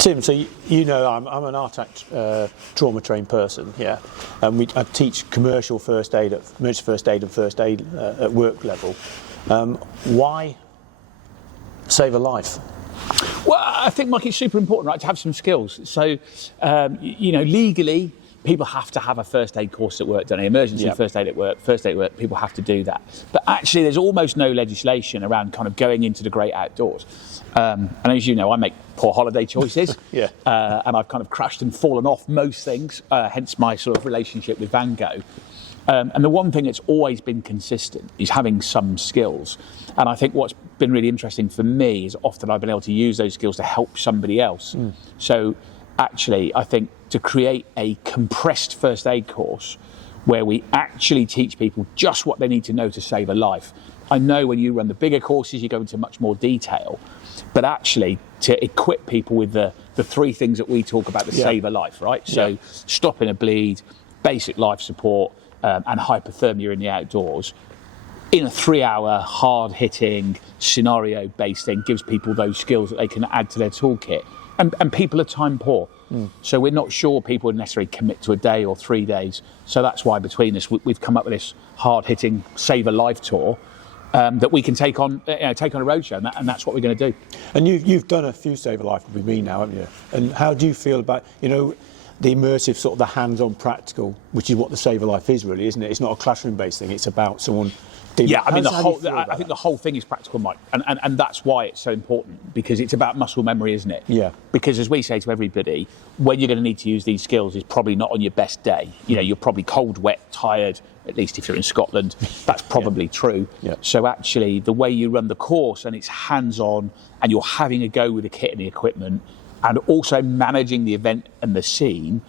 Tim, so you know I'm an RTAC trauma trained person, yeah, and I teach commercial first aid and first aid at work level. Why save a life? Well, I think, Mike, it's super important, right, to have some skills. So, legally, people have to have a first aid course at work, don't they? Emergency first aid at work, people have to do that. But actually, there's almost no legislation around kind of going into the great outdoors. And as you know, I make poor holiday choices. And I've kind of crashed and fallen off most things, hence my sort of relationship with Van Gogh. And the one thing that's always been consistent is having some skills. And I think what's been really interesting for me is often I've been able to use those skills to help somebody else. So actually, I think to create a compressed first aid course where we actually teach people just what they need to know to save a life. I know when you run the bigger courses, you go into much more detail, but actually to equip people with the three things that we talk about to save a life, right? So stopping a bleed, basic life support, and hypothermia in the outdoors, in a 3-hour hard-hitting scenario-based thing gives people those skills that they can add to their toolkit. And people are time poor. So we're not sure people would necessarily commit to a day or 3 days. So that's why between us, we've come up with this hard-hitting Save a Life tour that we can take on a roadshow, and that's what we're going to do. And you've done a few Save a Life with me now, haven't you? And how do you feel about, the immersive sort of the hands-on practical, which is what the Save a Life is really, isn't it? It's not a classroom-based thing, it's about someone... Yeah, I mean, I think the whole thing is practical, Mike, and that's why it's so important, because it's about muscle memory, isn't it? Yeah. Because as we say to everybody, when you're going to need to use these skills is probably not on your best day. You're probably cold, wet, tired, at least if you're in Scotland, that's probably true. Yeah. So actually, the way you run the course and it's hands-on and you're having a go with the kit and the equipment and also managing the event and the scene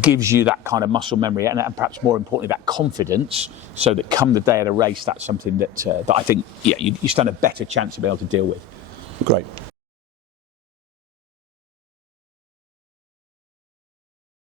gives you that kind of muscle memory and perhaps more importantly that confidence, so that come the day of the race, that's something that I think you stand a better chance to be able to deal with. Great.